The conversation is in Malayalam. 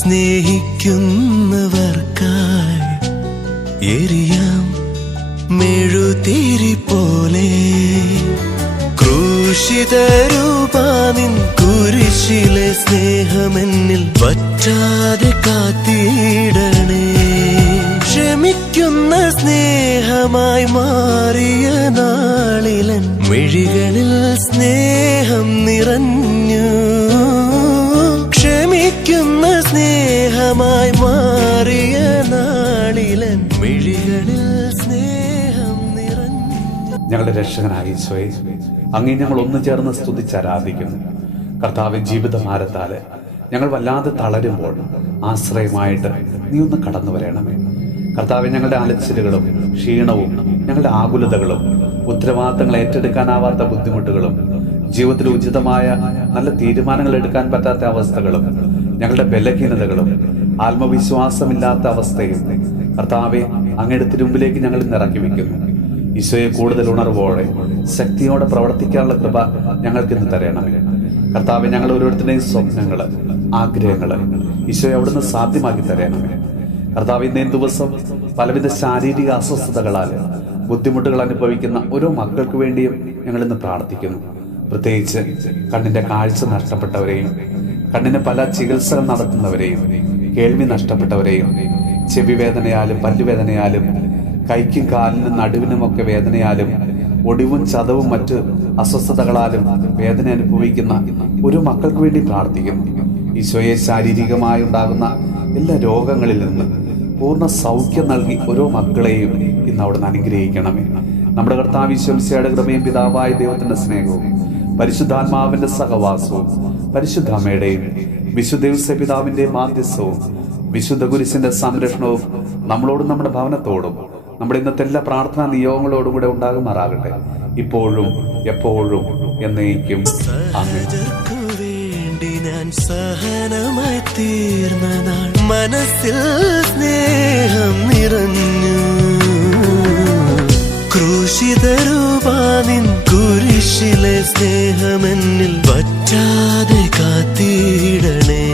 സ്നേഹിക്കുന്നവർക്കായി എരിയാം മെഴുതിരി പോലെ ക്രൂശിതരൂപാനിൻ കുരിശിലെ സ്നേഹമെന്നിൽ വറ്റാതെ കാത്തിടണേ. ക്ഷമിക്കുന്ന സ്നേഹമായി മാറിയ നാളിലൻ മിഴികളിൽ സ്നേഹം നിറഞ്ഞു. ക്ഷമിക്കുന്ന സ്നേഹമായി മാറിയ നാളിലൻ മിഴികളിൽ സ്നേഹം നിറഞ്ഞു. ഞങ്ങളുടെ രക്ഷകനായ ഈശോയെ, അങ്ങേ ഞങ്ങൾ ഒന്നു ചേർന്ന് സ്തുതിച്ചാരാധിക്കുന്നു. കർത്താവ്, ജീവിതഭാരത്താല് ഞങ്ങൾ വല്ലാതെ തളരുമ്പോൾ ആശ്രയമായിട്ട് നീ ഒന്ന് കടന്നു വരണമേ. കർത്താവ്, ഞങ്ങളുടെ അലച്ചിലുകളും ക്ഷീണവും ഞങ്ങളുടെ ആകുലതകളും ഉത്തരവാദിത്തങ്ങൾ ഏറ്റെടുക്കാനാവാത്ത ബുദ്ധിമുട്ടുകളും ജീവിതത്തിൽ ഉചിതമായ നല്ല തീരുമാനങ്ങൾ എടുക്കാൻ പറ്റാത്ത അവസ്ഥകളും ഞങ്ങളുടെ ബലഹീനതകളും ആത്മവിശ്വാസമില്ലാത്ത അവസ്ഥയും കർത്താവെ അങ്ങയുടെ തിരുമ്പിലേക്ക് ഞങ്ങൾ ഇറക്കി വയ്ക്കുന്നു. ഈശോയെ, കൂടുതൽ ഉണർവോടെ ശക്തിയോടെ പ്രവർത്തിക്കാനുള്ള കൃപ ഞങ്ങൾക്ക് ഇന്ന് തരണമേ. കർത്താവെ, ഞങ്ങൾ ഓരോരുത്തരുടെയും സ്വപ്നങ്ങള് ആഗ്രഹങ്ങള് ഈശോയെ അവിടുന്ന് സാധ്യമാക്കി തരണമേ. കർത്താവ്, ഇന്നേ ദിവസം പലവിധ ശാരീരിക അസ്വസ്ഥതകളാൽ ബുദ്ധിമുട്ടുകൾ അനുഭവിക്കുന്ന ഓരോ മക്കൾക്ക് വേണ്ടിയും ഞങ്ങൾ ഇന്ന് പ്രാർത്ഥിക്കുന്നു. പ്രത്യേകിച്ച് കണ്ണിന്റെ കാഴ്ച നഷ്ടപ്പെട്ടവരെയും കണ്ണിന് പല ചികിത്സകൾ നടത്തുന്നവരെയും കേൾവി നഷ്ടപ്പെട്ടവരെയും ചെവി വേദനയാലും പല്ലുവേദനയാലും കൈക്കും കാലിനും നടുവിനുമൊക്കെ വേദനയാലും ഒടിവും ചതവും മറ്റ് അസ്വസ്ഥതകളാലും വേദന അനുഭവിക്കുന്ന ഒരു മക്കൾക്ക് വേണ്ടി പ്രാർത്ഥിക്കുന്നു. ഈശോയെ, ശാരീരികമായി ഉണ്ടാകുന്ന എല്ലാ രോഗങ്ങളിൽ നിന്ന് പൂർണ്ണ സൗഖ്യം നൽകി ഓരോ മക്കളെയും ഇന്ന് അവിടുന്ന് അനുഗ്രഹിക്കണമേ. നമ്മുടെ കർത്താവ് ഈശോയുടെ കൃപയും പിതാവായ ദൈവത്തിന്റെ സ്നേഹവും പരിശുദ്ധാത്മാവിന്റെ സഹവാസവും പരിശുദ്ധ അമ്മയുടെയും വിശുദ്ധ പിതാവിന്റെ മാധ്യസ്ഥവും വിശുദ്ധ കുരിശിന്റെ സംരക്ഷണവും നമ്മളോടും നമ്മുടെ ഭവനത്തോടും നമ്മുടെ ഇന്നത്തെ എല്ലാ പ്രാർത്ഥനാ നിയോഗങ്ങളോടും കൂടെ ഉണ്ടാകുമാറാകട്ടെ, ഇപ്പോഴും എപ്പോഴും എന്നേക്കും. ആമേൻ. ഞാൻ സഹനമായി തീർന്ന നാൾ മനസ്സിൽ സ്നേഹം നിറഞ്ഞു. ക്രൂശിതരൂപാനിൻ കുരിശിലെ സ്നേഹമെന്നിൽ വറ്റാതെ കാത്തിടണേ.